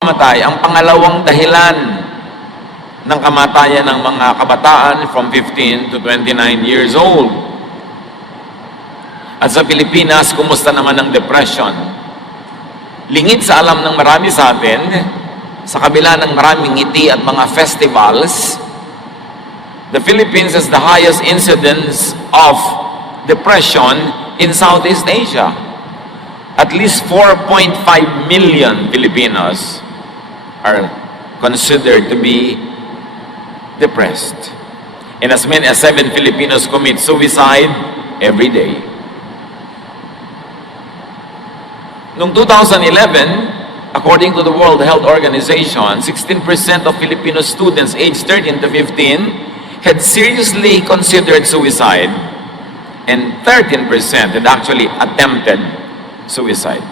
Mamatay, ang pangalawang dahilan ng kamatayan ng mga kabataan from 15 to 29 years old. At sa Pilipinas, kumusta naman ang depression? Lingid sa alam ng marami sa atin, sa kabila ng maraming ngiti at mga festivals, the Philippines has the highest incidence of depression in Southeast Asia. At least 4.5 million Filipinos are considered to be depressed. And as many as 7 Filipinos commit suicide every day. Noong 2011, according to the World Health Organization, 16% of Filipino students aged 13 to 15 had seriously considered suicide, and 13% had actually attempted suicide.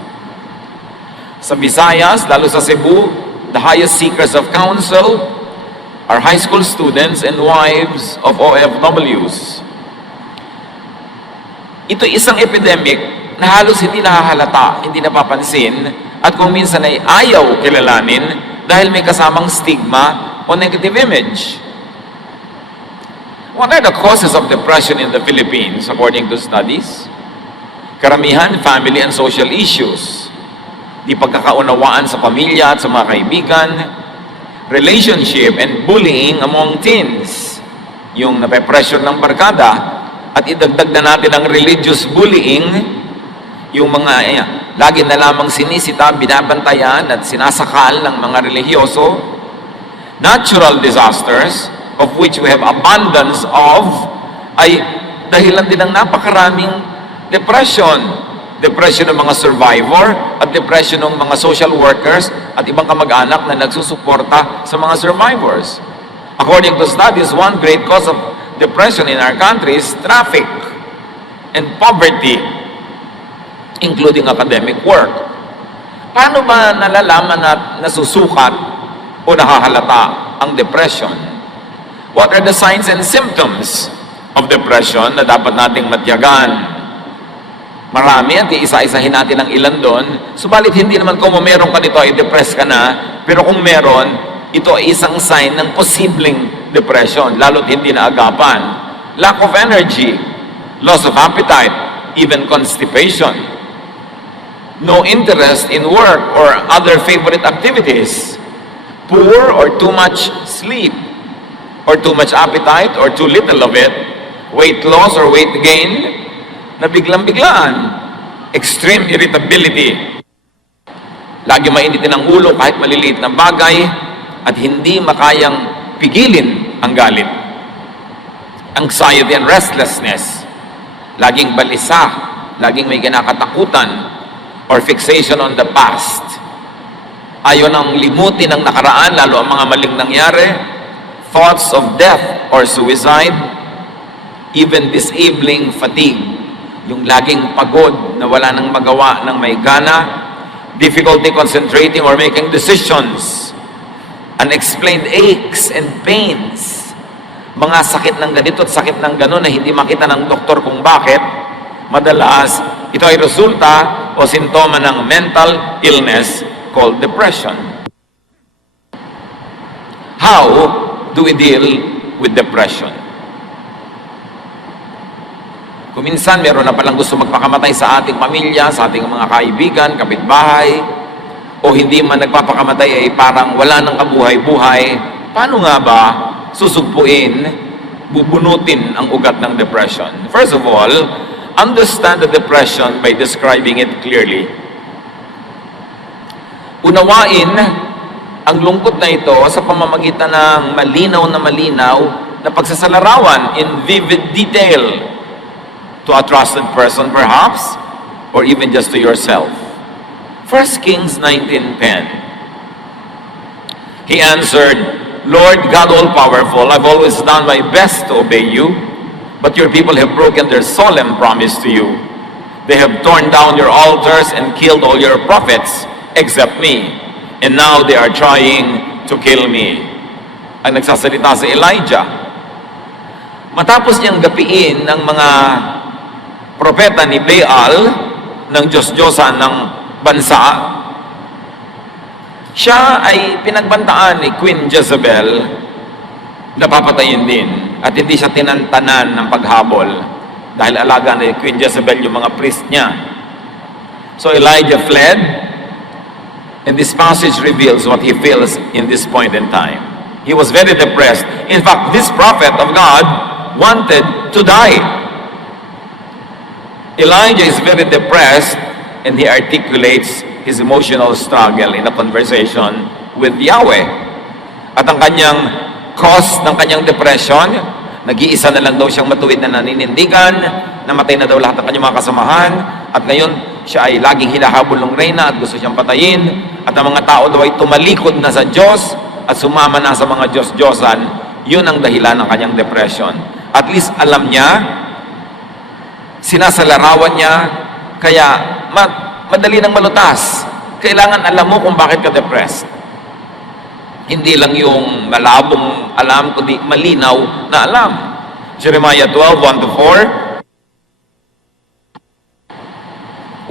Sa Visayas, lalo sa Cebu, the highest seekers of counsel are high school students and wives of OFWs. Ito isang epidemic na halos hindi nahahalata, hindi napapansin, at kung minsan ay ayaw kilalanin dahil may kasamang stigma o negative image. What are the causes of depression in the Philippines according to studies? Karamihan, family and social issues. Di pagkakaunawaan sa pamilya at sa mga kaibigan, relationship and bullying among teens, yung nape-pressure ng barkada, at idagdag na natin ang religious bullying, yung mga lagi na lamang sinisita, binabantayan at sinasakal ng mga relihiyoso, natural disasters, of which we have abundance of, ay dahilan din ng napakaraming depression. Depression ng mga survivor at depression ng mga social workers at ibang kamag-anak na nagsusuporta sa mga survivors. According to studies, one great cause of depression in our country is traffic and poverty, including academic work. Paano ba nalalaman at nasusukat o nahahalata ang depression? What are the signs and symptoms of depression na dapat nating matyagan? Marami at iisa-isahin natin ang ilan doon. Subalit hindi naman kung meron ka nito ay depressed ka na, pero kung meron, ito ay isang sign ng posibleng depression, lalo't hindi naagapan. Lack of energy, loss of appetite, even constipation. No interest in work or other favorite activities. Poor or too much sleep, or too much appetite or too little of it. Weight loss or weight gain, na biglang-biglaan, extreme irritability, lagi mainitin ang ulo kahit maliliit na bagay, at hindi makayang pigilin ang galit. Anxiety and restlessness, laging balisa, laging may kinakatakutan, or fixation on the past. Ayaw nang limutin ang nakaraan, lalo ang mga maling nangyari, thoughts of death or suicide, even disabling fatigue, yung laging pagod na wala nang magawa ng may gana, difficulty concentrating or making decisions, unexplained aches and pains, mga sakit ng ganito at sakit ng gano'n na hindi makita ng doktor kung bakit. Madalas, ito ay resulta o sintoma ng mental illness called depression. How do we deal with depression? Kung minsan meron na palang gusto magpakamatay sa ating pamilya, sa ating mga kaibigan, kapitbahay, o hindi man nagpapakamatay ay parang wala nang kabuhay-buhay, paano nga ba susugpuin, bubunutin ang ugat ng depression? First of all, understand the depression by describing it clearly. Unawain ang lungkot na ito sa pamamagitan ng malinaw na pagsasalarawan in vivid detail to a trusted person perhaps, or even just to yourself. 1 Kings 19:10. He answered, Lord God all-powerful, I've always done my best to obey you, but your people have broken their solemn promise to you. They have torn down your altars and killed all your prophets except me, and now they are trying to kill me. Ang nagsasalita si Elijah. Matapos niyang gapiin ng mga propeta ni Baal, ng Diyos-Diyosan ng bansa, Siya ay pinagbantaan ni Queen Jezebel na papatayin din. At hindi siya tinantanan ng paghabol dahil alaga ni Queen Jezebel yung mga priest niya. So Elijah fled, and this passage reveals what he feels in this point in time. He was very depressed. In fact, this prophet of God wanted to die. Elijah is very depressed, and he articulates his emotional struggle in a conversation with Yahweh. At ang kanyang cause ng kanyang depression, nag-iisa na lang daw siyang matuwid na naninindigan, namatay na daw lahat ng kanyang mga kasamahan, at ngayon siya ay laging hinahabol ng reyna at gusto siyang patayin, at ang mga tao daw ay tumalikod na sa Diyos at sumama na sa mga Diyos-Diyosan. Yun ang dahilan ng kanyang depression. At least alam niya, sinasalarawan niya, kaya madali nang malutas. Kailangan alam mo kung bakit ka depressed. Hindi lang yung malabong alam, kundi malinaw na alam. Jeremiah 12:1-4.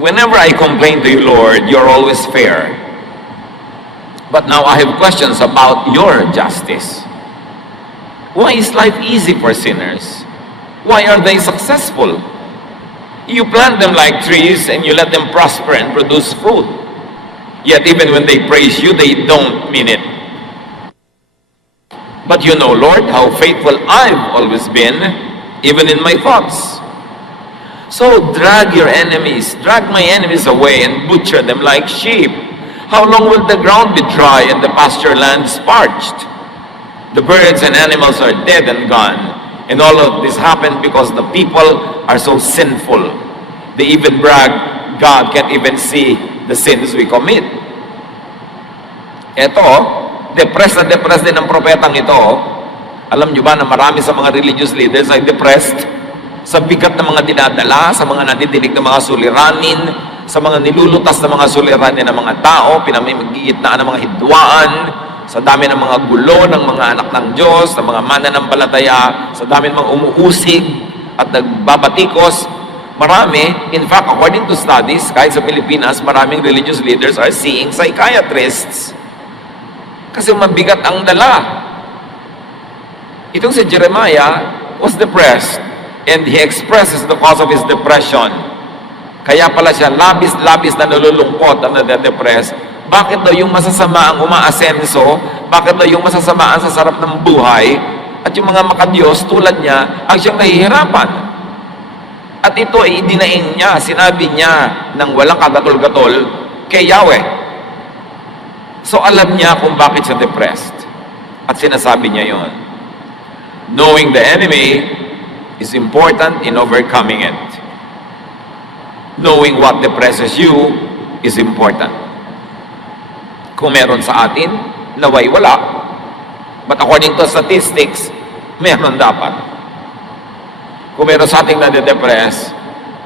Whenever I complain to you, Lord, you're always fair. But now I have questions about your justice. Why is life easy for sinners? Why are they successful? You plant them like trees and you let them prosper and produce fruit. Yet even when they praise you, they don't mean it. But you know, Lord, how faithful I've always been, even in my thoughts. So drag your enemies, drag my enemies away and butcher them like sheep. How long will the ground be dry and the pasture lands parched? The birds and animals are dead and gone. And all of this happened because the people are so sinful. They even brag, God can't even see the sins we commit. Ito, depressed na depressed din ang propetang ito. Alam nyo ba na marami sa mga religious leaders ay depressed sa bigat ng mga dinadala, sa mga nadidinig ng mga suliranin, sa mga nilulutas ng mga suliranin ng mga tao, pinamimigitnaan ng mga hidwaan, sa dami ng mga gulo ng mga anak ng Diyos, sa mga mananampalataya, sa dami ng mga umuusig at nagbabatikos. Marami, in fact, according to studies, kahit sa Pilipinas, maraming religious leaders are seeing psychiatrists. Kasi mabigat ang dala. Itong si Jeremiah was depressed, and he expresses the cause of his depression. Kaya pala siya labis-labis na nalulungkot at nade-depress. Bakit daw yung masasama ang umaasenso? Bakit daw yung masasama ang sa sarap ng buhay? At yung mga makadiyos tulad niya, ang siyang nahihirapan. At ito ay idinaing niya, sinabi niya ng walang kagatol-gatol kay Yahweh. So alam niya kung bakit siya depressed. At sinasabi niya yon. Knowing the enemy is important in overcoming it. Knowing what depresses you is important. Kung meron sa atin, naway wala. But according to statistics, meron dapat. Kung meron sa ating nade-depress,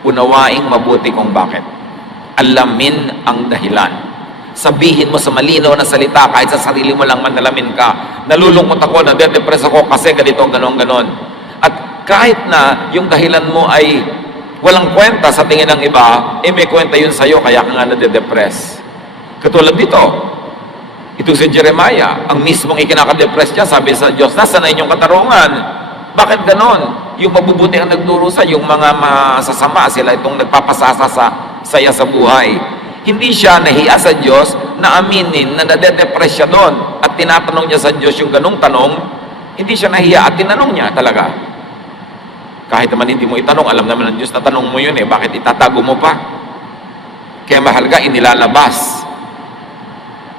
unawaing mabuti kung bakit. Alamin ang dahilan. Sabihin mo sa malinaw na salita, kahit sa sarili mo lang manalamin ka, nalulungkot ako, nade-depress ako kasi ganito, ganon. At kahit na yung dahilan mo ay walang kwenta sa tingin ng iba, may kwenta yun sa'yo, kaya ka nga nade-depress. Katulad dito, ito si Jeremiah, ang mismong ikinaka-depress niya, sabi sa Diyos, nasa na inyong katarungan? Bakit ganon? Yung mabubuti ang nagdurusa, yung mga masasama, sila itong nagpapasasa sa saya sa buhay. Hindi siya nahiya sa Diyos na aminin na nade-depress siya doon at tinatanong niya sa Diyos yung ganong tanong. Hindi siya nahiya at tinanong niya talaga. Kahit naman hindi mo itanong, alam naman ng Diyos na tanong mo yun bakit itatago mo pa? Kaya mahalaga, inilalabas.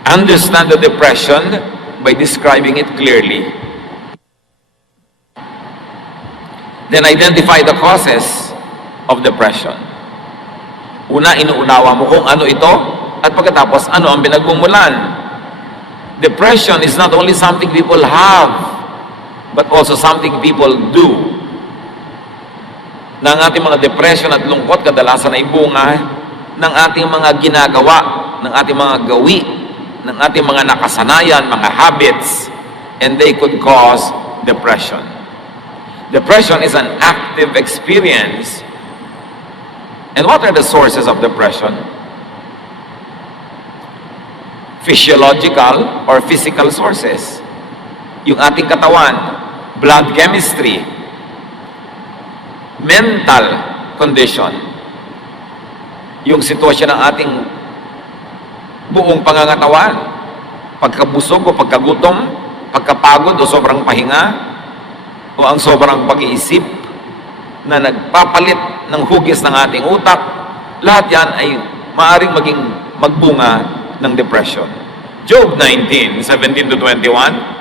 Understand the depression by describing it clearly. Then identify the causes of depression. Una, inuunawa mo kung ano ito, at pagkatapos, ano ang pinagmumulan. Depression is not only something people have, but also something people do. Na ang ating mga depression at lungkot kadalasan ay bunga ng ating mga ginagawa, ng ating mga gawi, ng ating mga nakasanayan, mga habits, and they could cause depression. Depression is an active experience. And what are the sources of depression? physiological or physical sources. Yung ating katawan, blood chemistry, mental condition, yung sitwasyon ng ating buong pangangatawan, pagkabusog o pagkagutom, pagkapagod o sobrang pahinga, o ang sobrang pag-iisip na nagpapalit ng hugis ng ating utak, lahat yan ay maaaring maging magbunga ng depression. Job 19:17-21,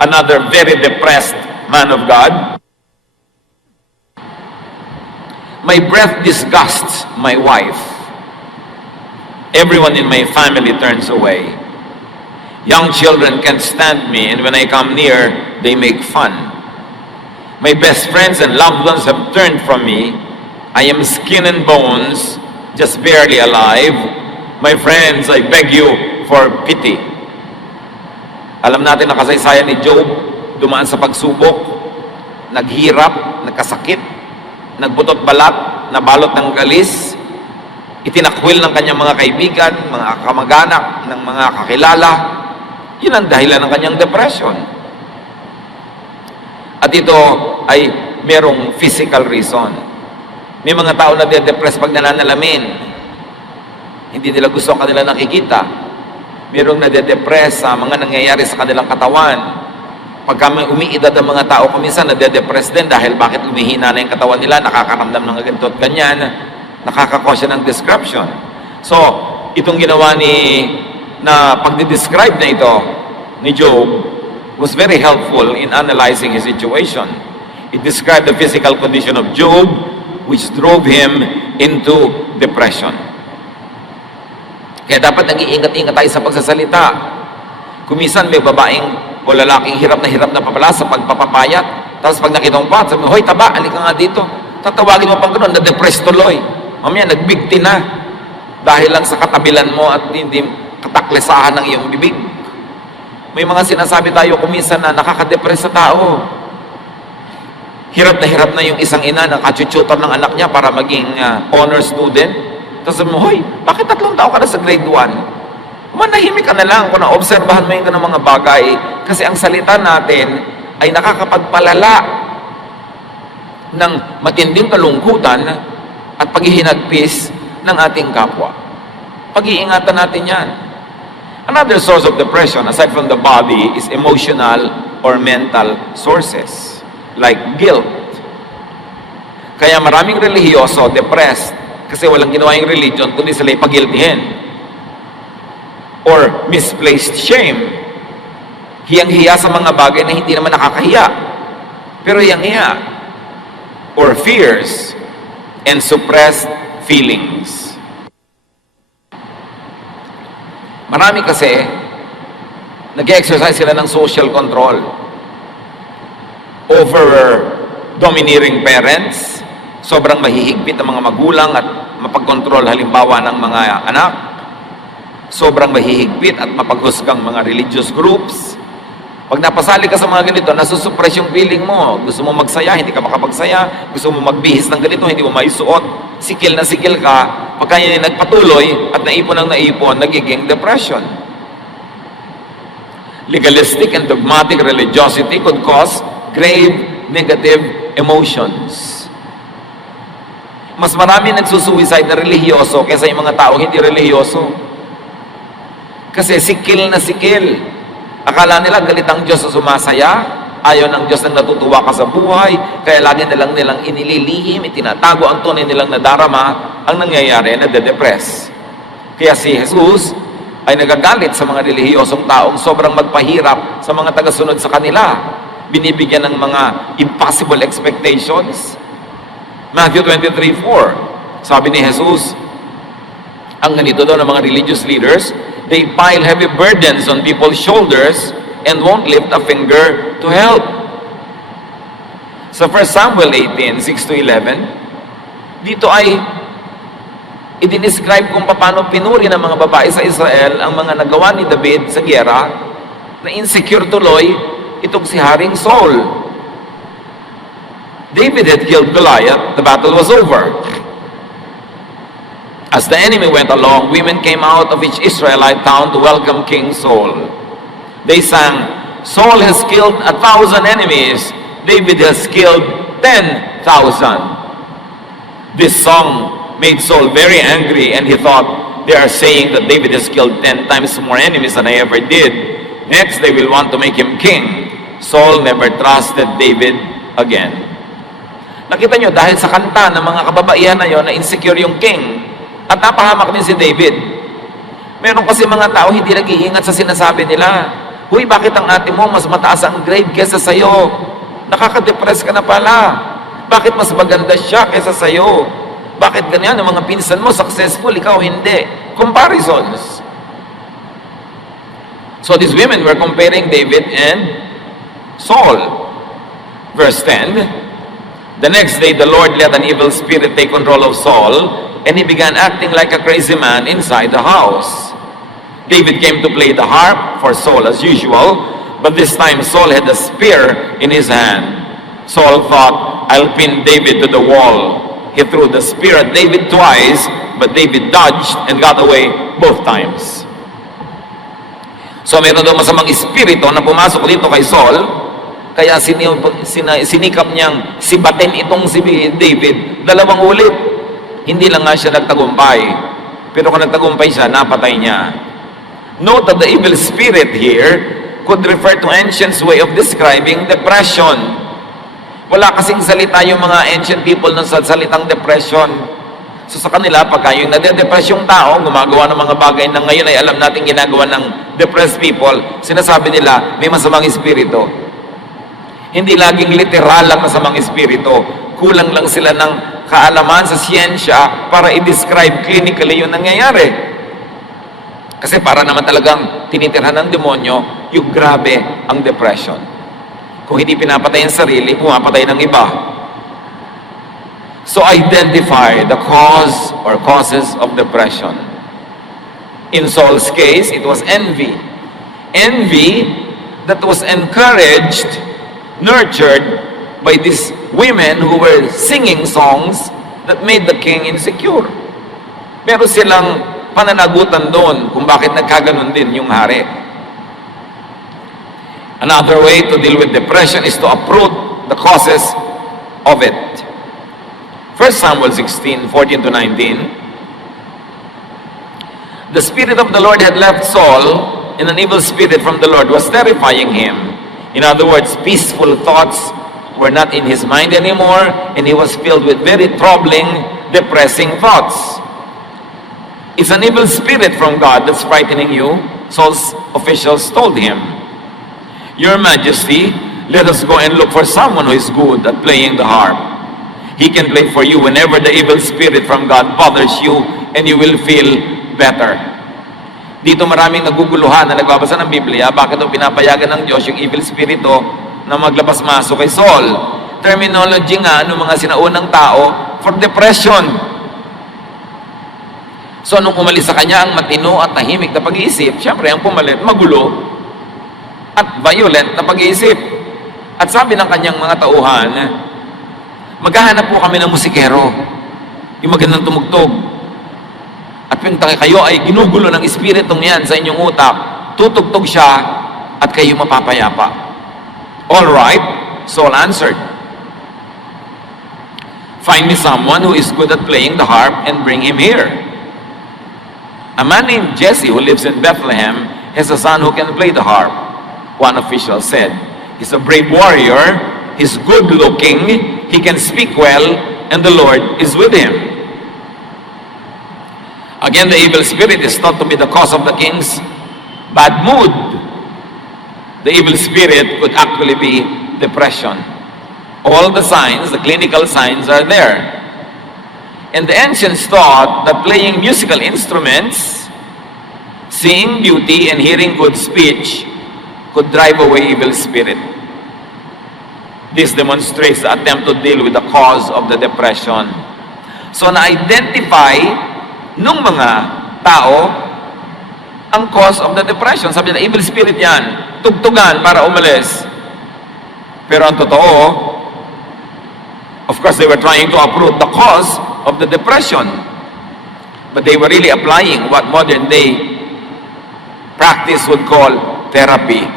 another very depressed man of God. My breath disgusts my wife. Everyone in my family turns away. Young children can't stand me, and when I come near, they make fun. My best friends and loved ones have turned from me. I am skin and bones, just barely alive. My friends, I beg you for pity. Alam natin na kasaysayan ni Job, dumaan sa pagsubok, naghirap, nagkasakit, nagbutot balat, nabalot ng galis, itinakwil ng kanyang mga kaibigan, mga kamag-anak, ng mga kakilala. Yun ang dahilan ng kanyang depression. At ito ay merong physical reason. May mga tao na de-depress pag nananalamin. Hindi nila gusto ang kanila nakikita. Merong nade-depress sa mga nangyayari sa kanilang katawan. Pagka may umiidad ang mga tao, kuminsan nade-depress din dahil bakit umihina na yung katawan nila, nakakaramdam ng ganito at ganyan, nakakakosya ng description. So, itong ginawa na pagdi-describe na ito ni Job was very helpful in analyzing his situation. It described the physical condition of Job, which drove him into depression. Kaya dapat nag-iingat-ingat tayo sa pagsasalita. Kumisan may babaeng o lalaking hirap na papala sa pagpapapayat. Tapos pag nakita mo pa, sabi mo, hoy taba, alika nga dito. Tatawagin mo pang gano'n, na-depress tuloy. Mamaya, nagbigti na. Dahil lang sa katabilan mo at hindi kataklesahan ng iyong bibig. May mga sinasabi tayo kumisan na nakaka-depress sa tao. Hirap na yung isang ina na kachuchutor ng anak niya para maging honor student. Tapos sabi mo, hoy, bakit 3 taon ka na sa grade 1? Manahimik ka na lang kung naobserbahan mo yung ganang mga bagay. Kasi ang salita natin ay nakakapagpalala ng matinding kalungkutan at paghihinagpis ng ating kapwa. Pag-iingatan natin yan. Another source of depression, aside from the body, is emotional or mental sources, like guilt. Kaya maraming relihiyoso, depressed, kasi walang ginawa yung religion, kundi sila ipagiltihin. Or misplaced shame. Hiyang-hiya sa mga bagay na hindi naman nakakahiya. Pero hiyang-hiya. Or fears and suppressed feelings. Marami kasi, nag-exercise sila ng social control over domineering parents, sobrang mahihigpit ng mga magulang at mapagkontrol halimbawa ng mga anak, sobrang mahihigpit at mapaghusgang mga religious groups. Pag napasali ka sa mga ganito, nasusuppress yung feeling mo. Gusto mo magsaya, hindi ka makapagsaya. Gusto mo magbihis ng ganito, hindi mo maisuot. Sikil na sikil ka. Pagka yan nagpatuloy at naipon ang naipon, nagiging depression. Legalistic and dogmatic religiosity could cause grave negative emotions. Mas marami nagsusuicide na relihiyoso kaysa yung mga tao hindi relihiyoso. Kasi sikil na sikil. Akala nila galit ang Diyos sa sumasaya, ayaw ng Diyos na natutuwa ka sa buhay, kaya lagi nilang inililihim, itinatago ang tunay nilang nadarama, ang nangyayari na de-depress. Kaya si Jesus ay nagagalit sa mga relihiyosong taong sobrang magpahirap sa mga tagasunod sa kanila. Binibigyan ng mga impossible expectations. Matthew 23:4, sabi ni Jesus, ang ganito daw ng mga religious leaders, they pile heavy burdens on people's shoulders and won't lift a finger to help. Sa 1 Samuel 18:6-11, dito ay i-describe kung paano pinuri ng mga babae sa Israel ang mga nagawa ni David sa giyera, na insecure tuloy itong si Haring Saul. David had killed Goliath, the battle was over. As the enemy went along, women came out of each Israelite town to welcome King Saul. They sang, Saul has killed 1,000 enemies. David has killed 10,000. This song made Saul very angry, and he thought, they are saying that David has killed 10 times more enemies than I ever did. Next, they will want to make him king. Saul never trusted David again. Nakita nyo, dahil sa kanta ng mga kababaihan na yon, na insecure yung king, at napahamak din si David. Meron kasi mga tao hindi nag-iingat sa sinasabi nila. Huy, bakit ang ate mo mas mataas ang grade kesa sa'yo? Nakaka-depress ka na pala. Bakit mas maganda siya kesa sa'yo? Bakit ganyan? Ang mga pinsan mo successful, ikaw hindi. Comparisons. So these women were comparing David and Saul. Verse 10, the next day the Lord let an evil spirit take control of Saul, and he began acting like a crazy man inside the house. David came to play the harp for Saul as usual, but this time Saul had a spear in his hand. Saul thought, I'll pin David to the wall. He threw the spear at David twice, but David dodged and got away both times. So mayroon daw masamang espiritu na pumasok dito kay Saul, kaya sinikap niyang sibatin itong si David 2 ulit. Hindi lang nga siya nagtagumpay, pero kung nagtagumpay siya, napatay niya. Note that the evil spirit here could refer to ancient way of describing depression. Wala kasing salita yung mga ancient people ng salitang depression. So sa kanila, pagka yung nade-depress yung tao, gumagawa ng mga bagay na ngayon ay alam natin ginagawa ng depressed people, sinasabi nila, may masamang espiritu. Hindi laging literal lang masamang espiritu. Kulang lang sila ng kaalaman sa siyensya para i-describe clinically yung nangyayari. Kasi para naman talagang tinitirhan ng demonyo, yung grabe ang depression. Kung hindi pinapatay ang sarili, pumapatay ng iba. So identify the cause or causes of depression. In Saul's case, it was envy. Envy that was encouraged, nurtured by these women who were singing songs that made the king insecure. Pero silang pananagutan doon kung bakit nagkaganon din yung hari. Another way to deal with depression is to uproot the causes of it. 1 Samuel 16, 14 to 19. The Spirit of the Lord had left Saul, and an evil spirit from the Lord was terrifying him. In other words, peaceful thoughts were not in his mind anymore, and he was filled with very troubling, depressing thoughts. It's an evil spirit from God that's frightening you, Saul's officials told him. Your Majesty, let us go and look for someone who is good at playing the harp. He can play for you whenever the evil spirit from God bothers you, and you will feel better. Dito maraming naguguluhan na nagbabasa ng Biblia, bakit ito pinapayagan ng Diyos yung evil spirito na maglabas-masok kay Saul. Terminology nga ng mga sinaunang tao for depression. So nung umalis sa kanya ang matino at tahimik na pag-iisip, syempre ang pumalit, magulo at violent na pag-iisip. At sabi ng kanyang mga tauhan, maghahanap po kami ng musikero, yung magandang tumugtog. At yung kayo ay ginugulo ng espiritong yan sa inyong utak, tutugtog siya at kayo mapapayapa. All right, Saul answered, find me someone who is good at playing the harp and bring him here. A man named Jesse who lives in Bethlehem has a son who can play the harp. One official said, he's a brave warrior, he's good looking, he can speak well, and the Lord is with him. Again, the evil spirit is thought to be the cause of the king's bad mood. The evil spirit could actually be depression. All the signs, the clinical signs are there. And the ancients thought that playing musical instruments, seeing beauty, and hearing good speech could drive away evil spirit. This demonstrates the attempt to deal with the cause of the depression. So na-identify nung mga tao ang cause of the depression. Sabi nila, evil spirit yan. Tugtugan para umalis. Pero ang totoo, of course, they were trying to uproot the cause of the depression. But they were really applying what modern day practice would call therapy.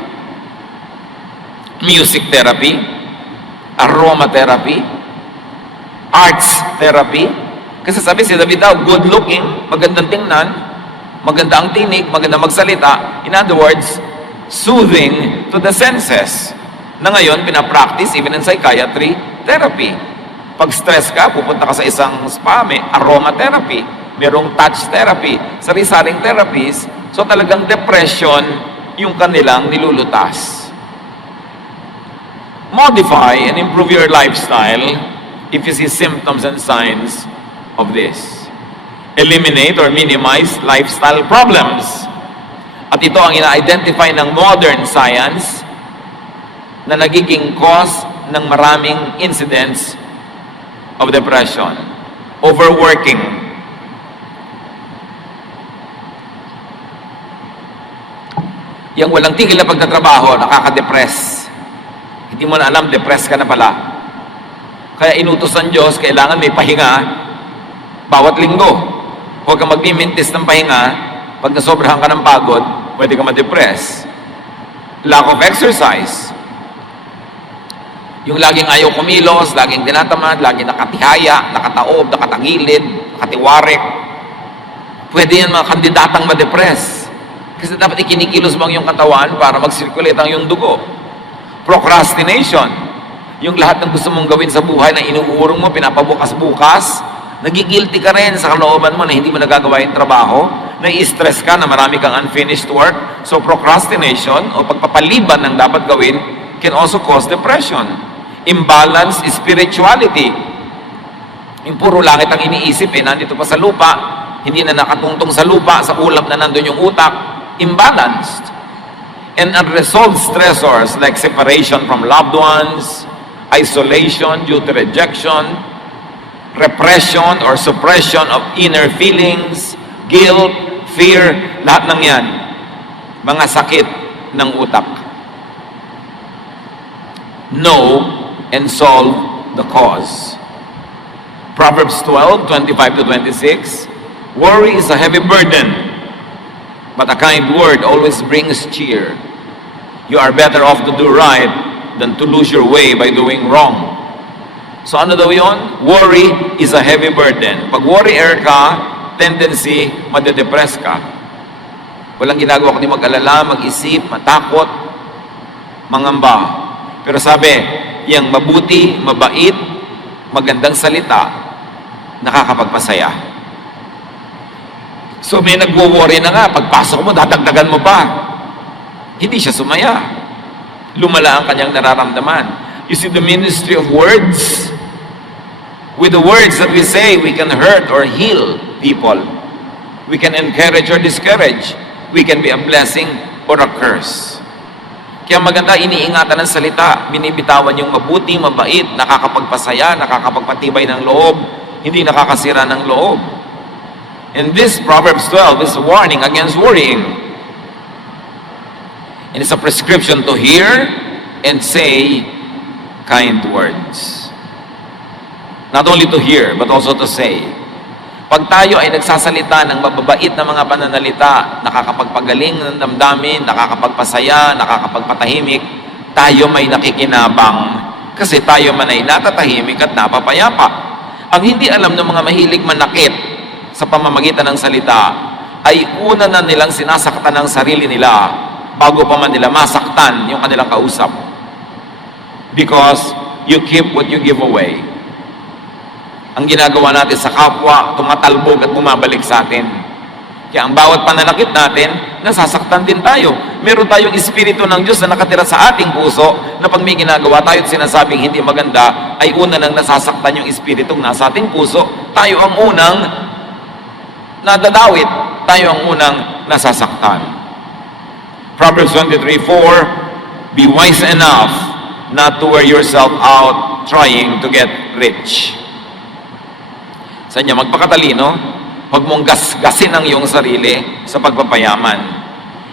Music therapy, aromatherapy, arts therapy. Kasi sabi si David daw, good looking, magandang tingnan, maganda ang tinig, maganda magsalita. In other words, soothing to the senses. Na ngayon, pinapractice even in psychiatry, therapy. Pag stress ka, pupunta ka sa isang spa, may aromatherapy, merong touch therapy, sari-saring therapies. So talagang depression yung kanilang nilulutas. Modify and improve your lifestyle if you see symptoms and signs of this. Eliminate or minimize lifestyle problems. At ito ang ina-identify ng modern science na nagiging cause ng maraming incidents of depression. Overworking. Yang walang tigil na pagtatrabaho, nakaka-depress. Hindi mo na alam, depressed ka na pala. Kaya inutos ng Diyos, kailangan may pahinga bawat linggo. Huwag kang magmimintis ng pahinga. Pag nasobrahan ka ng pagod, pwede ka ma-depress. Lack of exercise. Yung laging ayaw kumilos, laging tinatamad, laging nakatihaya, nakataob, nakatagilid, nakatiwarik. Pwede yan mga kandidatang ma-depress. Kasi dapat ikinikilos mo ang iyong katawan para mag-circulate ang iyong dugo. Procrastination. Yung lahat ng gusto mong gawin sa buhay na inuurong mo, pinapabukas-bukas, nagigilty ka rin sa kalooban mo na hindi mo nagagawa yung trabaho, nai-stress ka na marami kang unfinished work. So procrastination o pagpapaliban ng dapat gawin can also cause depression. Imbalance spirituality. Yung puro langit ang iniisip nandito pa sa lupa, hindi na nakatungtong sa lupa, sa ulap na nandun yung utak. Imbalanced. And unresolved stressors like separation from loved ones, isolation due to rejection, repression or suppression of inner feelings, guilt, fear, lahat ng yan, mga sakit ng utak. Know and solve the cause. Proverbs 12:25-26, worry is a heavy burden, but a kind word always brings cheer. You are better off to do right than to lose your way by doing wrong. So ano daw yun? Worry is a heavy burden. Pag worrier ka, tendency, madedepress ka. Walang ginagawa kundi mag-alala, mag-isip, matakot, mangamba. Pero sabi, yung mabuti, mabait, magandang salita, nakakapagpasaya. So may nagwo-worry na nga, pagpasok mo, dadagdagan mo pa. Hindi siya sumaya. Lumala ang kanyang nararamdaman. You see the ministry of words? With the words that we say, we can hurt or heal people. We can encourage or discourage. We can be a blessing or a curse. Kaya maganda, iniingatan ng salita, binibitawan yung mabuti, mabait, nakakapagpasaya, nakakapagpatibay ng loob, hindi nakakasira ng loob. And this Proverbs 12 is a warning against worrying. And it's a prescription to hear and say kind words. Not only to hear, but also to say. Pag tayo ay nagsasalita ng mababait na mga pananalita, nakakapagpagaling ng damdamin, nakakapagpasaya, nakakapagpatahimik, tayo may nakikinabang. Kasi tayo man ay natatahimik at napapayapa. Ang hindi alam ng mga mahilig manakit sa pamamagitan ng salita, ay una na nilang sinasaktan ang sarili nila bago pa man nila masaktan yung kanilang kausap. Because you keep what you give away. Ang ginagawa natin sa kapwa, tumatalbog at bumabalik sa atin. Kaya ang bawat pananakit natin, nasasaktan din tayo. Meron tayong espiritu ng Diyos na nakatira sa ating puso na pag may ginagawa tayo at sinasabing hindi maganda, ay una nang nasasaktan yung espiritong nasa ating puso. Tayo ang unang nadadawit. Tayo ang unang nasasaktan. Proverbs 23:4, be wise enough not to wear yourself out trying to get rich. Sa inyo, magpakatalino, huwag mong gasgasin ang iyong sarili sa pagpapayaman.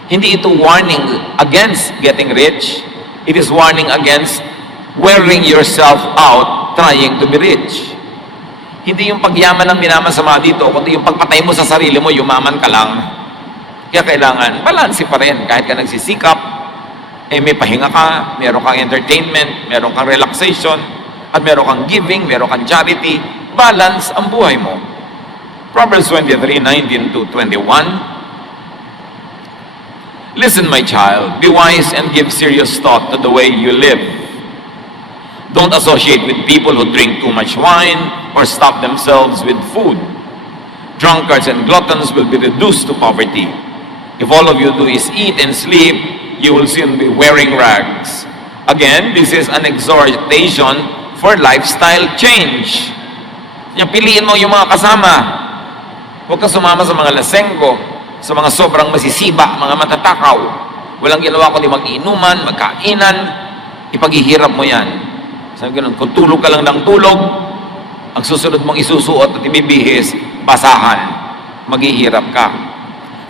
Hindi ito warning against getting rich. It is warning against wearing yourself out trying to be rich. Hindi yung pagyaman ang minamasama dito, kundi yung pagpatay mo sa sarili mo, yumaman ka lang. Kaya kailangan, balanse pa rin. Kahit ka nagsisikap, may pahinga ka, meron kang entertainment, meron kang relaxation, at meron kang giving, meron kang charity. Balance ang buhay mo. Proverbs 23:19-21. Listen, my child, be wise and give serious thought to the way you live. Don't associate with people who drink too much wine or stuff themselves with food. Drunkards and gluttons will be reduced to poverty. If all of you do is eat and sleep, you will soon be wearing rags. Again, this is an exhortation for lifestyle change. Piliin mo yung mga kasama. Huwag kang sumama sa mga lasenggo, sa mga sobrang masisiba, mga matatakaw. Walang ginawa kundi mag-inuman, magkainan, ipaghihirap mo yan. Sabi ganun, kung tulog ka lang ng tulog, ang susunod mong isusuot at ibibihis, basahan, maghihirap ka.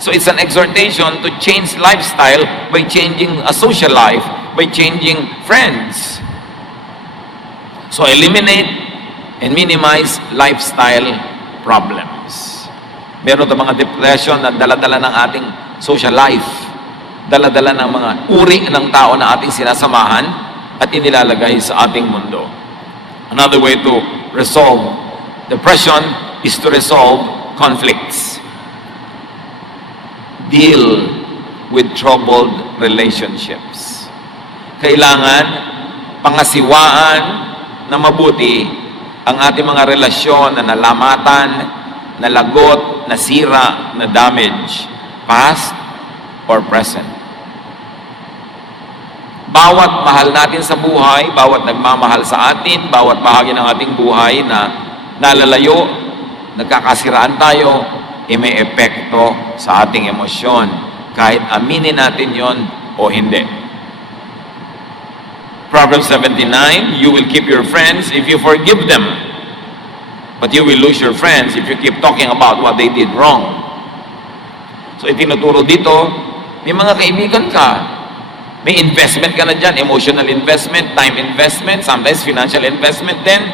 So it's an exhortation to change lifestyle by changing a social life, by changing friends. So eliminate and minimize lifestyle problems. Meron ito mga depression na dala-dala ng ating social life. Dala-dala ng mga uri ng tao na ating sinasamahan at inilalagay sa ating mundo. Another way to resolve depression is to resolve conflicts. Deal with troubled relationships. Kailangan pangasiwaan na mabuti ang ating mga relasyon na nalamatan, nalagot, nasira, na damage, past or present. Bawat mahal natin sa buhay, bawat nagmamahal sa atin, bawat bahagi ng ating buhay na nalalayo, nagkakasiraan tayo, may epekto sa ating emosyon, kahit aminin natin yon o hindi. Proverbs 79, you will keep your friends if you forgive them. But you will lose your friends if you keep talking about what they did wrong. So itinuturo dito, may mga kaibigan ka, may investment ka na dyan, emotional investment, time investment, sometimes financial investment din.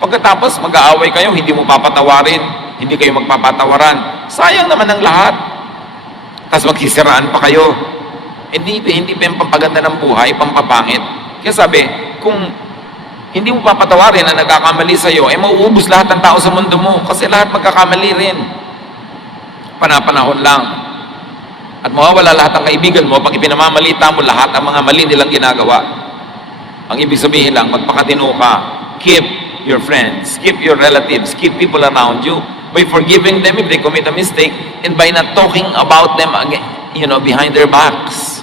Pagkatapos mag-aaway kayo, hindi mo papatawarin, hindi kayo magpapatawaran. Sayang naman ang lahat. Tapos magsisiraan pa kayo. Hindi pa yung pampaganda ng buhay, pampapangit. Kaya sabi, kung hindi mo papatawarin na nagkakamali sa'yo, mauubos lahat ng tao sa mundo mo. Kasi lahat magkakamali rin. Panapanahon lang. At mawawala lahat ng kaibigan mo pag ipinamamalita mo lahat ang mga mali nilang ginagawa. Ang ibig sabihin lang, magpakatino ka. Keep your friends, keep your relatives, keep people around you by forgiving them if they commit a mistake and by not talking about them again, behind their backs.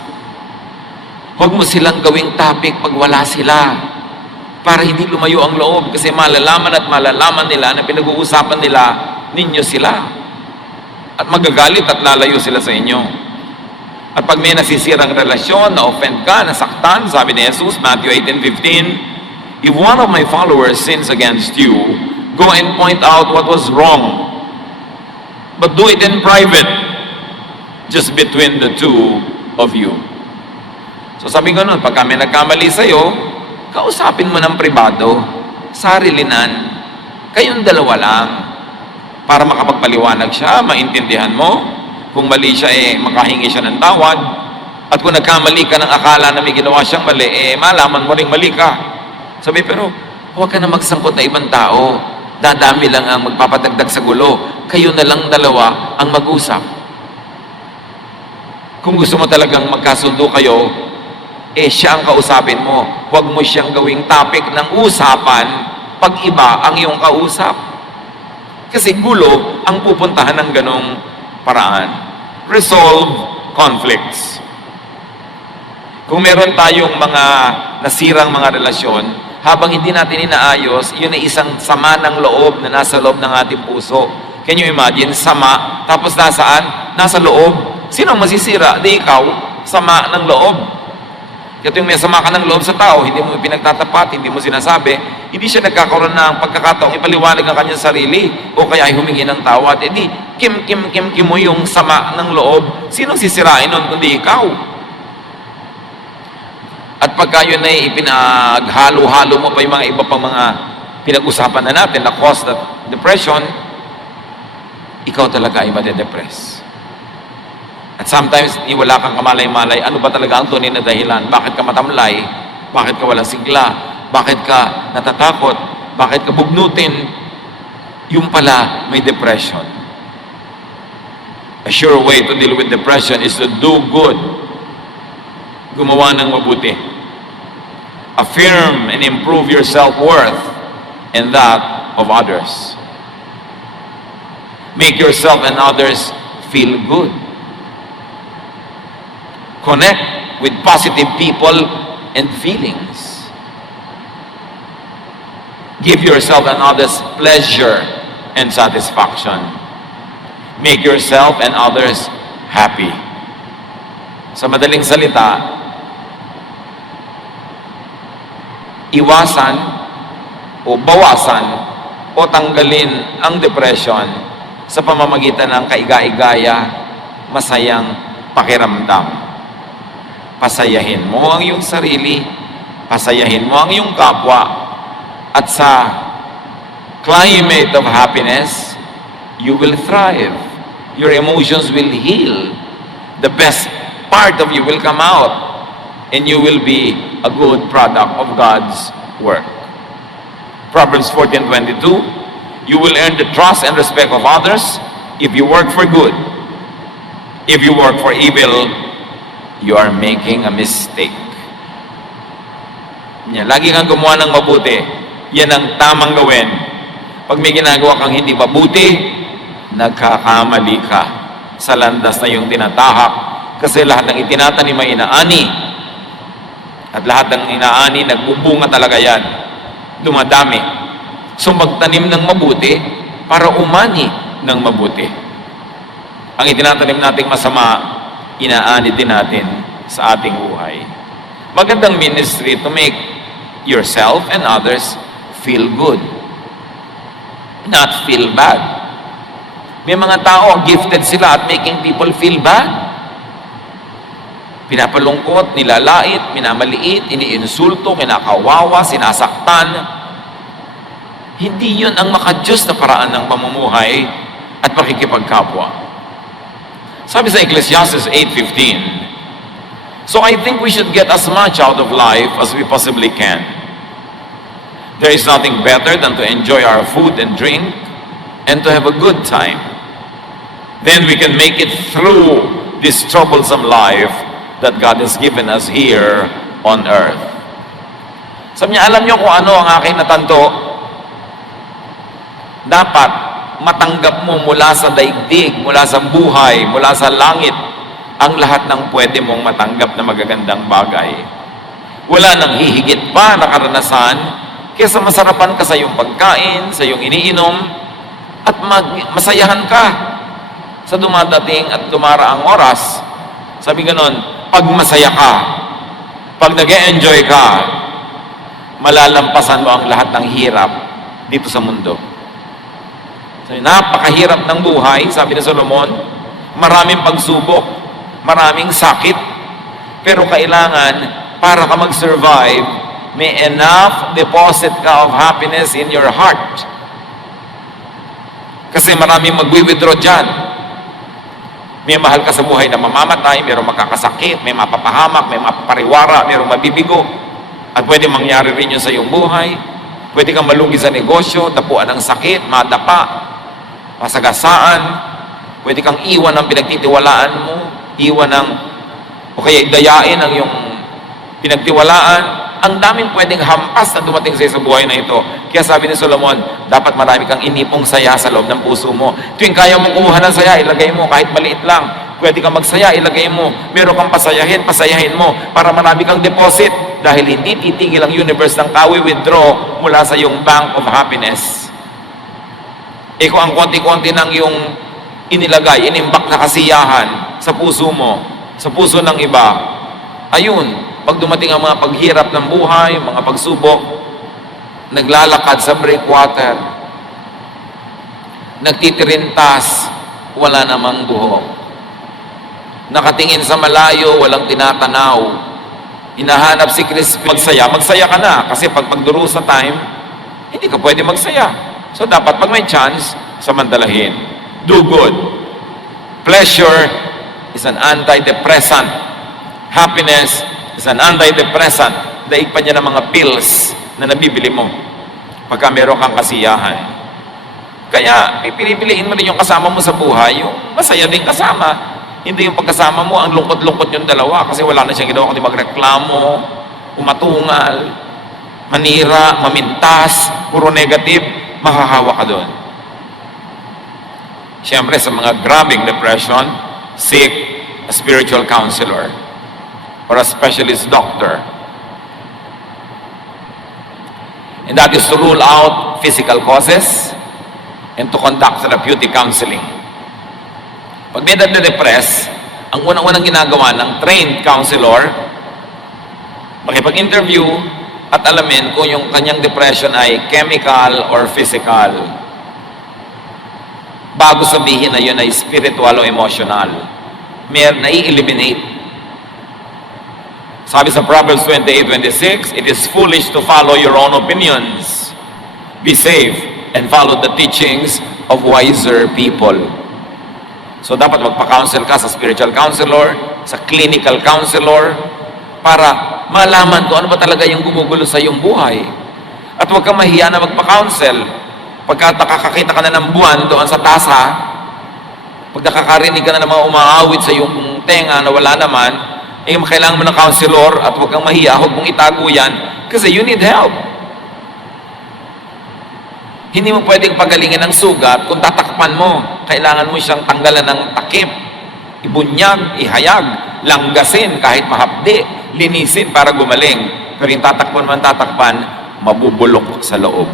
Huwag mo silang gawing topic pag wala sila. Para hindi lumayo ang loob kasi malalaman at malalaman nila na pinag-uusapan nila ninyo sila at magagalit at lalayo sila sa inyo. At pag may nasisirang relasyon, na-offend ka, nasaktan, sabi ni Jesus, Matthew 18:15, if one of my followers sins against you, go and point out what was wrong, but do it in private, just between the two of you. So sabi ko nun, pag kami nagkamali sa'yo, kausapin mo ng pribado, sarilinan, kayong dalawa lang, para makapagpaliwanag siya, maintindihan mo. Kung mali siya, makahingi siya ng tawad. At kung nagkamali ka ng akala na may ginawa siyang mali, malaman mo rin mali ka. Sabi, pero huwag ka na magsangkot na ibang tao. Dadami lang ang magpapadagdag sa gulo. Kayo na lang dalawa ang mag-usap. Kung gusto mo talagang magkasundo kayo, siya ang kausapin mo. Huwag mo siyang gawing topic ng usapan pag iba ang iyong kausap. Kasi gulo ang pupuntahan ng ganong paraan. Resolve conflicts. Kung meron tayong mga nasirang mga relasyon, habang hindi natin inaayos, yun ay isang sama ng loob na nasa loob ng ating puso. Can you imagine? Sama, tapos nasaan? Nasa loob. Sino ang masisira? Di ikaw. Sama ng loob. Ito yung may sama ka ng loob sa tao, hindi mo pinagtatapat, hindi mo sinasabi, hindi siya nagkakaroon ng pagkakataong ipaliwanag ang kanyang sarili o kaya ay humingi ng tawad. Di, kim mo yung sama ng loob. Sinong sisirain nun kundi ikaw? At pagka yun ay ipinaghalo-halo mo pa yung mga iba pang mga pinag-usapan na natin na cause that depression, ikaw talaga ay made-depress. At sometimes, wala kang kamalay-malay, ano ba talaga ang tunay na dahilan? Bakit ka matamlay? Bakit ka walang sigla? Bakit ka natatakot? Bakit ka bugnutin? Yung pala, may depression. A sure way to deal with depression is to do good. Gumawa ng mabuti. Affirm and improve your self-worth and that of others. Make yourself and others feel good. Connect with positive people and feelings. Give yourself and others pleasure and satisfaction. Make yourself and others happy. Sa madaling salita, iwasan o bawasan o tanggalin ang depression sa pamamagitan ng kaiga-igaya, masayang pakiramdam. Pasayahin mo ang iyong sarili, pasayahin mo ang iyong kapwa, at sa climate of happiness, you will thrive. Your emotions will heal. The best part of you will come out, and you will be a good product of God's work. Proverbs 14:22, you will earn the trust and respect of others if you work for good. If you work for evil, you are making a mistake. Yan, lagi kang gumawa ng mabuti. Yan ang tamang gawin. Pag may ginagawa kang hindi mabuti, nagkakamali ka sa landas na yung tinatahak. Kasi lahat ng itinatanim ay inaani. At lahat ng inaani, nagbubunga talaga yan. Dumadami. So magtanim ng mabuti para umani ng mabuti. Ang itinatanim nating masama, inaani din natin sa ating buhay. Magandang ministry to make yourself and others feel good, not feel bad. May mga tao, gifted sila at making people feel bad. Pinapalungkot, nilalait, minamaliit, iniinsulto, kinakawawa, sinasaktan. Hindi yun ang makadiyos na paraan ng pamumuhay at pakikipagkapwa. Sabi sa Ecclesiastes 8:15, so I think we should get as much out of life as we possibly can. There is nothing better than to enjoy our food and drink and to have a good time. Then we can make it through this troublesome life that God has given us here on earth. Sabi niya, alam niyo kung ano ang aking natanto? Dapat matanggap mo mula sa daigdig, mula sa buhay, mula sa langit, ang lahat ng pwede mong matanggap na magagandang bagay. Wala nang hihigit pa na karanasan kaysa masarapan ka sa iyong pagkain, sa iyong iniinom, at masayahan ka sa dumadating at dumaraang oras. Sabi ganon, pag masaya ka, pag nag-e-enjoy ka, malalampasan mo ang lahat ng hirap dito sa mundo. So, napakahirap ng buhay, sabi ni Solomon, maraming pagsubok, maraming sakit, pero kailangan, para ka mag-survive, may enough deposit ka of happiness in your heart. Kasi maraming mag-withdraw dyan. May mahal ka sa buhay na mamamatay, mayroong makakasakit, may mapapahamak, may mapapariwara, mayroong mabibigo, at pwede mangyari rin yun sa iyong buhay. Pwede kang malugi sa negosyo, tapuan ng sakit, madapa, masagasaan, pwede kang iwan ng pinagtitiwalaan mo, iwan ng, o kaya dayain ang iyong pinagtiwalaan. Ang daming pwedeng hampas na dumating sa buhay na ito. Kaya sabi ni Solomon, dapat marami kang inipong saya sa loob ng puso mo. Tuwing kaya mong kumuha ng saya, ilagay mo kahit maliit lang. Pwede kang magsaya, ilagay mo. Meron kang pasayahin, pasayahin mo para marami kang deposit. Dahil hindi titigil ang universe ng withdraw mula sa iyong bank of happiness. E kung ang konti-konti ng iyong inilagay, inimbak na kasiyahan sa puso mo, sa puso ng iba, ayun, pag dumating ang mga paghirap ng buhay, mga pagsubok, naglalakad sa breakwater, nagtitirintas, wala namang buhok. Nakatingin sa malayo, walang tinatanaw. Hinahanap si Kristo, magsaya ka na. Kasi pag pagdurusa time, hindi ka pwede magsaya. So dapat pag may chance, samantalahin. Do good. Pleasure is an antidepressant. Happiness is an antidepressant. Daig pa niya ng mga pills na nabibili mo pagka meron kang kasiyahan. Kaya, pipiliin mo rin yung kasama mo sa buhay, yung masaya din kasama. Hindi yung pagkasama mo, ang lungkot-lungkot yung dalawa kasi wala na siyang ginawa kundi magreklamo, umatungal, manira, mamintas, puro negative, mahahawa ka doon. Siyempre, sa mga grabing depression, seek a spiritual counselor or a specialist doctor. And that is to rule out physical causes and to conduct therapeutic counseling. Pag may nade-depress, ang unang-unang ginagawa ng trained counselor, makipag-interview at alamin kung yung kanyang depression ay chemical or physical. Bago sabihin na yun ay spiritual o emotional. Nai-eliminate. Sabi sa Proverbs 28:26, it is foolish to follow your own opinions. Be safe and follow the teachings of wiser people. So dapat magpa-counsel ka sa spiritual counselor, sa clinical counselor, para malaman kung ano ba talaga yung gumugulo sa iyong buhay. At huwag kang mahiya na magpa-counsel. Pagka nakakakita ka na ng buwan doon sa tasa, pag nakakarinig ka na ng mga umaawit sa iyong tenga na wala naman, kailangan mo ng counselor at huwag kang mahiya, huwag mong itago yan kasi you need help. Hindi mo pwedeng pagalingin ang sugat kung tatakpan mo. Kailangan mo siyang tanggalan ng takip, ibunyag, ihayag, langgasin kahit mahapdi, linisin para gumaling. Pero yung tatakpan, mabubulok sa loob.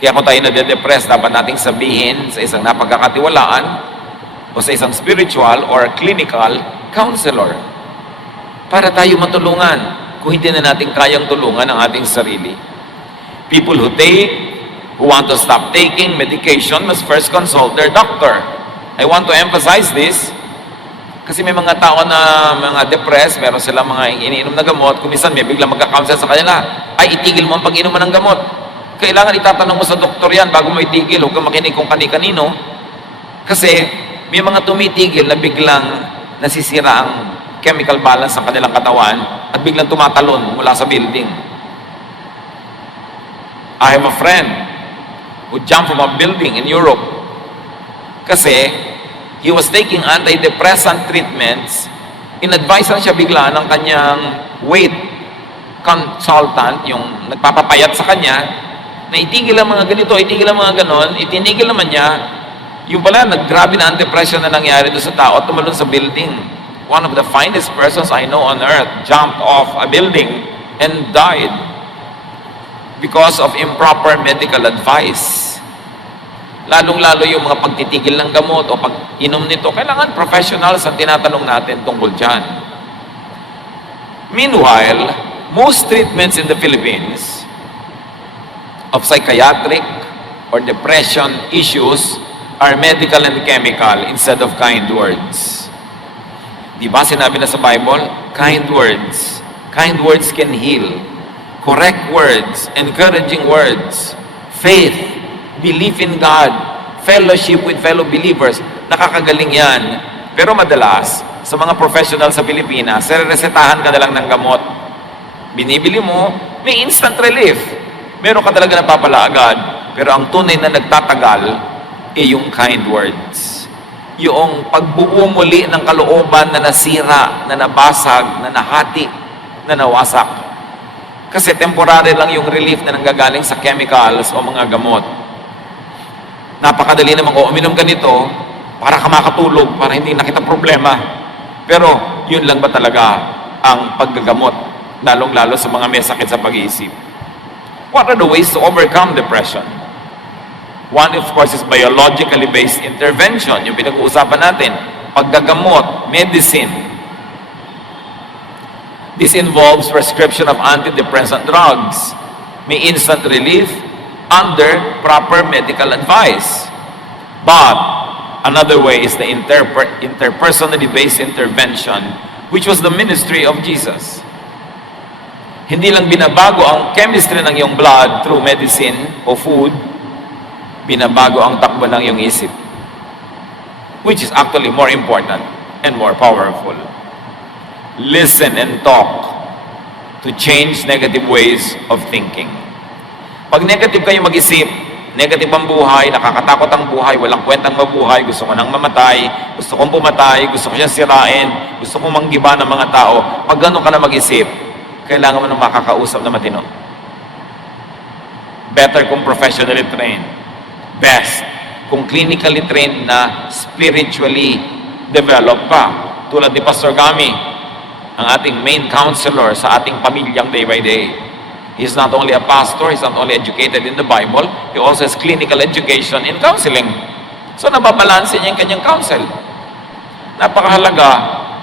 Kaya kung tayo nade-depress, dapat nating sabihin sa isang napagkakatiwalaan o sa isang spiritual or clinical counselor para tayo matulungan kung hindi na natin kayang tulungan ang ating sarili. People who want to stop taking medication must first consult their doctor. I want to emphasize this kasi may mga tao na mga depressed, meron silang mga iniinom na gamot, kung minsan may biglang magka-counsel sa kanila, ay itigil mo ang pag-inuman ng gamot. Kailangan itatanong mo sa doktor yan bago mo itigil, huwag kang makinig kung kani-kanino. Kasi may mga tumitigil na biglang nasisira ang chemical balance ng kanilang katawan at biglang tumatalon mula sa building. I have a friend who jumped from a building in Europe kasi he was taking antidepressant treatments. In-advise siya bigla ng kanyang weight consultant, yung nagpapapayat sa kanya, na itigil ang mga ganito, itigil ang mga ganon, itinigil naman niya. Yung pala, naggrabe na ang depression na nangyari doon sa tao at tumalon sa building. One of the finest persons I know on earth jumped off a building and died because of improper medical advice. Lalong-lalo yung mga pagtitigil ng gamot o pag-inom nito, kailangan professionals ang tinatanong natin tungkol dyan. Meanwhile, most treatments in the Philippines of psychiatric or depression issues are medical and chemical instead of kind words. Di ba sinabi na sa Bible? Kind words. Kind words can heal. Correct words, encouraging words, faith, belief in God, fellowship with fellow believers, nakakagaling yan. Pero madalas, sa mga professional sa Pilipinas, resetahan ka na lang ng gamot. Binibili mo, may instant relief. Meron ka talaga napapala agad. Pero ang tunay na nagtatagal, yung kind words. Yung pagbuo muli ng kalooban na nasira, na nabasag, na nahati, na nawasak. Kasi temporary lang yung relief na nanggagaling sa chemicals o mga gamot. Napakadali naman, uminom ka nito para ka makatulog, para hindi nakita problema. Pero yun lang ba talaga ang paggagamot, lalong-lalo sa mga may sakit sa pag-iisip? What are the ways to overcome depression? One, of course, is biologically based intervention. Yung pinag-uusapan natin, paggagamot, medicine. This involves prescription of antidepressant drugs. May instant relief under proper medical advice. But another way is the interpersonally based intervention, which was the ministry of Jesus. Hindi lang binabago ang chemistry ng iyong blood through medicine o food, binabago ang takbo ng iyong isip, which is actually more important and more powerful. Listen and talk to change negative ways of thinking. Pag negative kayo mag-isip, negative ang buhay, nakakatakot ang buhay, walang kwentang mabuhay, gusto ko nang mamatay, gusto kong pumatay, gusto ko siyang sirain, gusto kong manggiba ng mga tao. Pag gano'n ka na mag-isip, kailangan mo ng makakausap na matino. Better kung professionally trained. Best kung clinically trained na spiritually developed pa. Tulad ni Pastor Gami, ang ating main counselor sa ating pamilyang day by day. He's not only a pastor, he's not only educated in the Bible, he also has clinical education in counseling. So nababalansin niya yung kanyang counsel. Napakahalaga,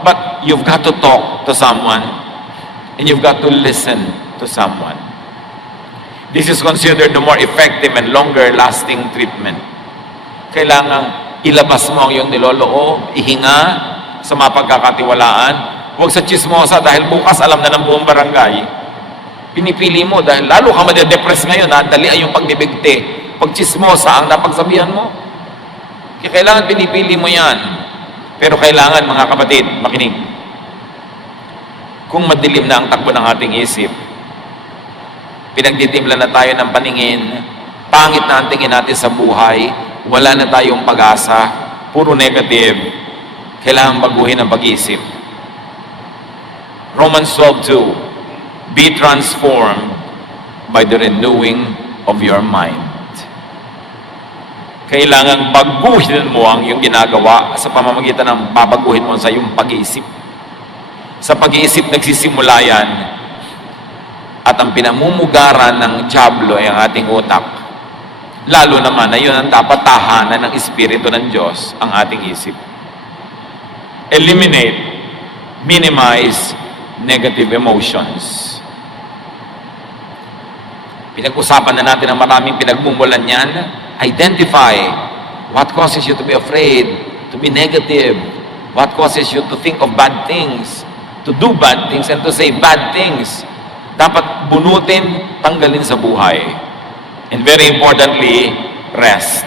but you've got to talk to someone and you've got to listen to someone. This is considered the more effective and longer lasting treatment. Kailangang ilabas mo ang iyong niloloo, ihinga sa mga pagkakatiwalaan. Huwag sa chismosa dahil bukas alam na ng buong barangay. Pinipili mo dahil lalo ka madedepress ngayon, dali ay yung pagbibigti. Pag chismosa ang napagsabihan mo. Kaya kailangan pinipili mo yan. Pero kailangan, mga kapatid, makinig. Kung madilim na ang takbo ng ating isip, pinagditimla na tayo ng paningin, pangit na ang tingin natin sa buhay, wala na tayong pag-asa, puro negative, kailangan baguhin ang pag-iisip. Romans 12:2, be transformed by the renewing of your mind. Kailangan baguhin mo ang iyong ginagawa sa pamamagitan ng babaguhin mo sa iyong pag-iisip. Sa pag-iisip nagsisimula yan, at ang pinamumugaran ng dyablo ay ang ating utak. Lalo naman na yun ang dapat tahanan ng Espiritu ng Diyos, ang ating isip. Eliminate, minimize negative emotions. Pinag-usapan na natin ang maraming pinagmumulan yan. Identify what causes you to be afraid, to be negative, what causes you to think of bad things, to do bad things, and to say bad things. Dapat bunutin, tanggalin sa buhay. And very importantly, rest.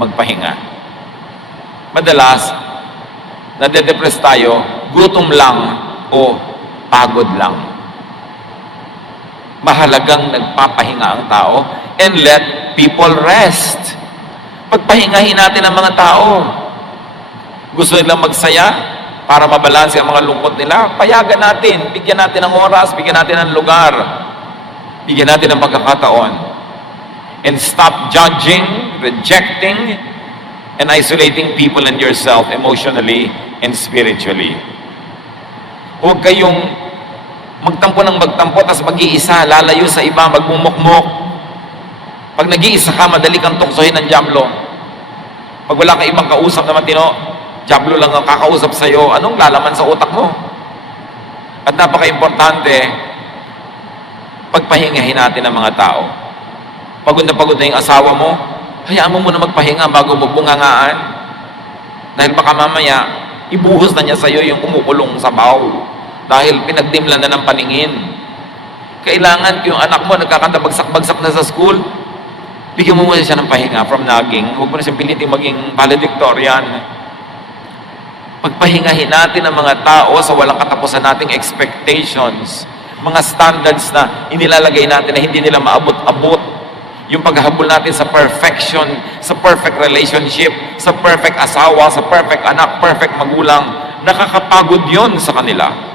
Magpahinga. Madalas, nade-depress tayo, gutom lang o pagod lang. Mahalagang nagpapahinga ang tao and let people rest. Pagpahingahin natin ang mga tao. Gusto nilang magsaya para mabalanse ang mga lungkot nila, payagan natin, bigyan natin ng oras, bigyan natin ng lugar, bigyan natin ng pagkakataon. And stop judging, rejecting, and isolating people and yourself emotionally and spiritually. Huwag kayong magtampo ng magtampo, tapos mag-iisa, lalayo sa iba, magmumukmok. Pag nag-iisa ka, madali kang tuksohin ng dyablo. Pag wala kang ibang kausap na matino, dyablo lang ang kakausap sa'yo, anong lalaman sa utak mo? At napaka-importante, pagpahingahin natin ang mga tao. Pagod na yung asawa mo, hayaan mo muna magpahinga bago mo bungangaan. Dahil baka mamaya, ibuhos na niya sa'yo yung kumukulong sabaw. Dahil pinagdimlan na ng paningin. Kailangan yung anak mo nagkakanta bagsak-bagsak na sa school, bigyan mo muna siya ng pahinga from nagging. Huwag mo na siyang pilitin maging valedictorian. Pagpahingahin natin ang mga tao sa walang katapusan nating expectations, mga standards na inilalagay natin na hindi nila maabot-abot, yung paghahabol natin sa perfection, sa perfect relationship, sa perfect asawa, sa perfect anak, perfect magulang, nakakapagod yon sa kanila.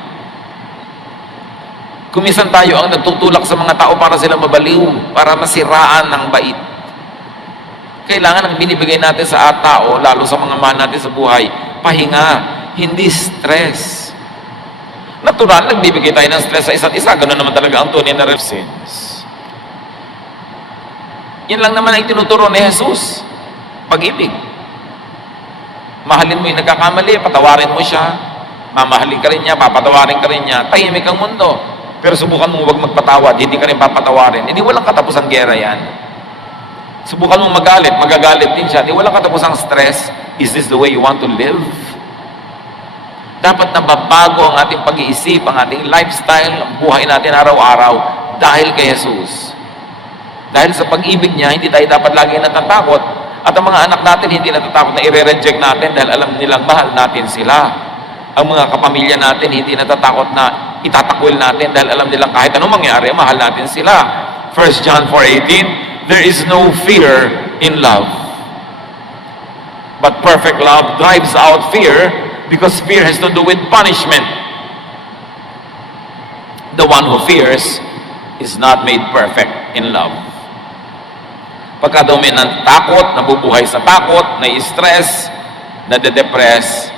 Kumisan tayo ang nagtutulak sa mga tao para sila mabaliw, para masiraan ng bait. Kailangan ang binibigay natin sa tao, lalo sa mga mahal natin sa buhay, pahinga, hindi stress. Natural, nagbibigay tayo ng stress sa isa't isa. Ganun naman talaga ang tunay na sins. Yan lang naman ang tinuturo ni Jesus. Pag-ibig. Mahalin mo yung nagkakamali, patawarin mo siya. Mamahalin ka rin niya, papatawarin ka rin niya. Tahimik ang mundo. Pero subukan mo huwag magpatawad, hindi ka rin papatawarin. Hindi walang katapusang gera yan. Subukan mo magalit, magagalit din siya. Hindi walang katapusang stress. Is this the way you want to live? Dapat nababago ang ating pag-iisip, ang ating lifestyle, ang buhay natin araw-araw dahil kay Jesus. Dahil sa pag-ibig niya, hindi tayo dapat lagi natatakot. At ang mga anak natin hindi natatakot na i-reject natin dahil alam nilang mahal natin sila. Ang mga kapamilya natin hindi natatakot na itatakwil natin dahil alam nilang kahit anong mangyari, mahal natin sila. 1 John 4:18, there is no fear in love. But perfect love drives out fear because fear has to do with punishment. The one who fears is not made perfect in love. Pagka daw may takot, nabubuhay sa takot, na-stress, nade-depress,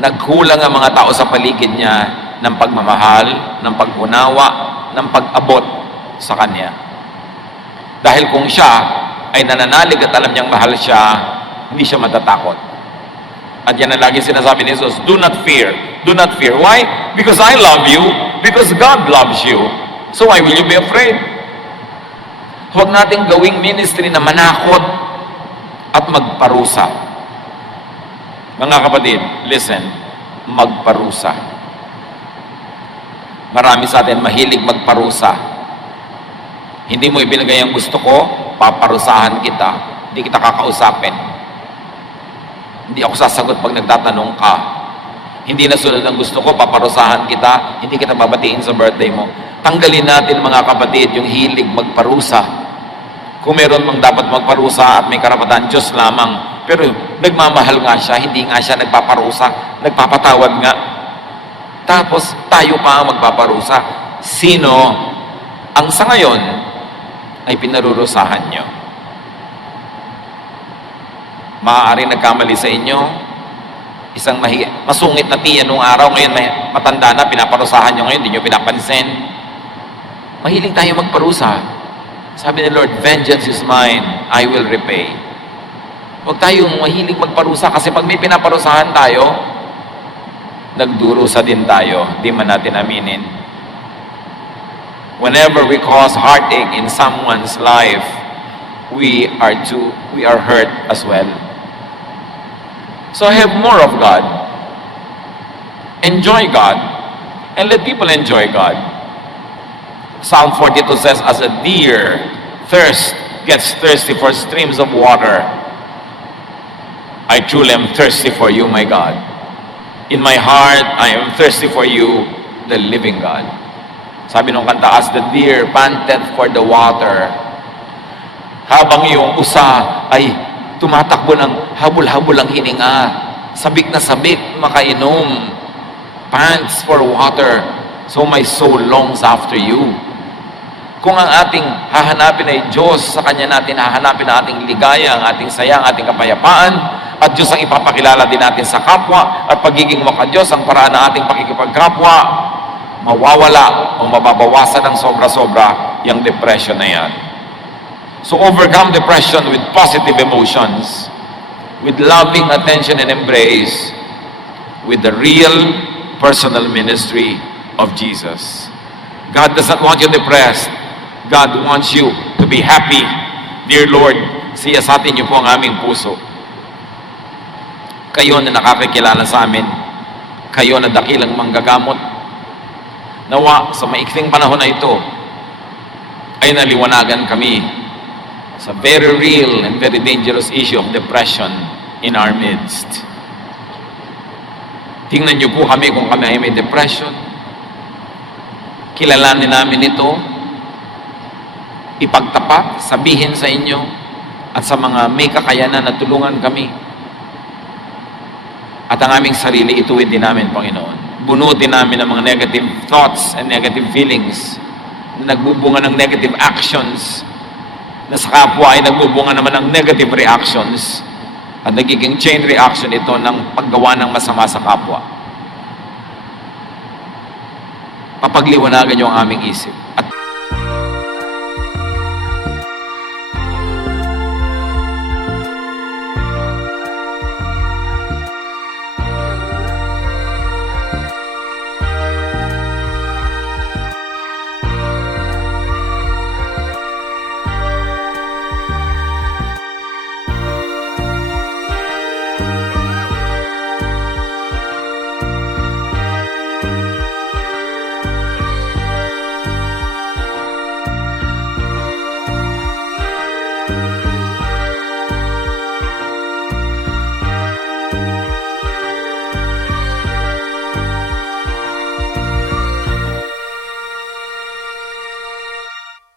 nagkulang ang mga tao sa paligid niya ng pagmamahal, ng pag-unawa, ng pag-abot sa kanya. Dahil kung siya ay nananalig at alam niyang mahal siya, hindi siya matatakot. At yan ang lagi sinasabi ni Jesus, do not fear. Do not fear. Why? Because I love you. Because God loves you. So why will you be afraid? Huwag nating gawing ministry na manakot at magparusa. Mga kapatid, listen, magparusa. Marami sa atin mahilig magparusa. Hindi mo ibinigay ang gusto ko, paparusahan kita. Hindi kita kakausapin. Hindi ako sasagot pag nagtatanong ka. Hindi nasunod ang gusto ko, paparusahan kita. Hindi kita babatiin sa birthday mo. Tanggalin natin mga kapatid yung hilig magparusa. Kung meron mang dapat magparusa at may karapatan, Diyos lamang. Pero nagmamahal nga siya, hindi nga siya nagpaparusa, nagpapatawad nga. Tapos tayo pa ang magpaparusa. Sino ang sa ngayon ay pinarurusahan nyo? Maaari nagkamali sa inyo, isang masungit na tiyan nung araw, ngayon may matanda na, pinaparusahan nyo ngayon, hindi nyo pinapansin. Mahilig tayo magparusa. Sabi ni Lord, vengeance is mine, I will repay. Huwag tayong mahilig magparusa kasi pag may pinaparusahan tayo, nagdurusa din tayo, di man natin aminin. Whenever we cause heartache in someone's life, we are hurt as well. So have more of God. Enjoy God. And let people enjoy God. Psalm 42 says, as a deer gets thirsty for streams of water, I truly am thirsty for you, my God. In my heart, I am thirsty for you, the living God. Sabi nung kanta, as the deer panted for the water, habang yung usa ay tumatakbo ng habol-habol ang hininga, sabik na sabik, makainom, pants for water, so my soul longs after you. Kung ang ating hahanapin ay Diyos, sa Kanya natin hahanapin ang ating ligaya, ang ating saya, ang ating kapayapaan, at Diyos ang ipapakilala din natin sa kapwa, at pagiging maka-Diyos ang paraan ng ating pakikipagkapwa, mawawala o mababawasan ng sobra-sobra yung depression na yan. So overcome depression with positive emotions, with loving attention and embrace, with the real personal ministry of Jesus. God does not want you depressed. God wants you to be happy. Dear Lord, siyasatin niyo po ang aming puso. Kayo na nakakakilala sa amin, kayo na dakilang manggagamot, nawa sa maiksing panahon na ito ay naliwanagan kami sa very real and very dangerous issue of depression in our midst. Tingnan niyo po kami kung kami ay may depression. Kilalanin namin ito, ipagtapat, sabihin sa inyo at sa mga may kakayanan na tulungan kami. At ang aming sarili, ituwid din namin, Panginoon. Bunutin namin ang mga negative thoughts and negative feelings na nagbubunga ng negative actions, na sa kapwa ay nagbubunga naman ng negative reactions, at nagiging chain reaction ito ng paggawa ng masama sa kapwa. Papagliwanagan niyo ang aming isip. At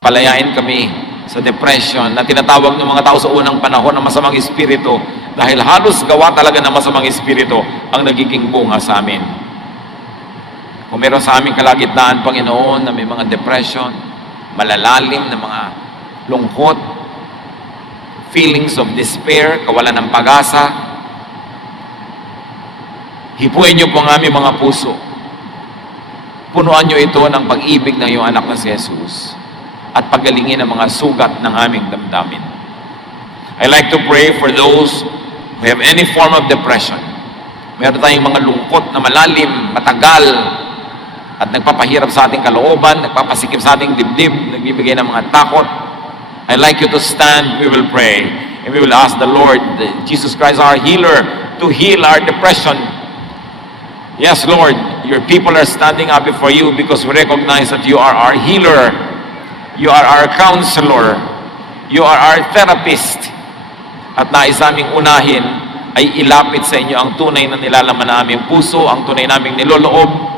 Palayain kami sa depression na tinatawag ng mga tao sa unang panahon na masamang espiritu dahil halos gawa talaga ng masamang espiritu ang nagiging bunga sa amin. Kung meron sa aming kalagitnaan, Panginoon, na may mga depression, malalalim na mga lungkot, feelings of despair, kawalan ng pag-asa, hipuin niyo po ang aming mga puso. Punuan niyo ito ng pag-ibig ng iyong anak na si Jesus at pagalingin ang mga sugat ng aming damdamin. I like to pray for those who have any form of depression. Meron tayong mga lungkot na malalim, matagal, at nagpapahirap sa ating kalooban, nagpapasikip sa ating dibdib, nagbibigay ng mga takot. I'd like you to stand, we will pray, and we will ask the Lord, Jesus Christ, our healer, to heal our depression. Yes, Lord, your people are standing up before you because we recognize that you are our healer. You are our counselor. You are our therapist. At nais naming unahin ay ilapit sa inyo ang tunay na nilalaman na aming puso, ang tunay naming niloloob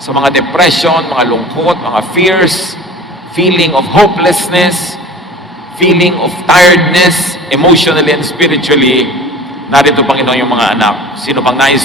sa mga depression, mga lungkot, mga fears, feeling of hopelessness, feeling of tiredness, emotionally and spiritually. Narito, Panginoon, yung mga anak. Sino pang nais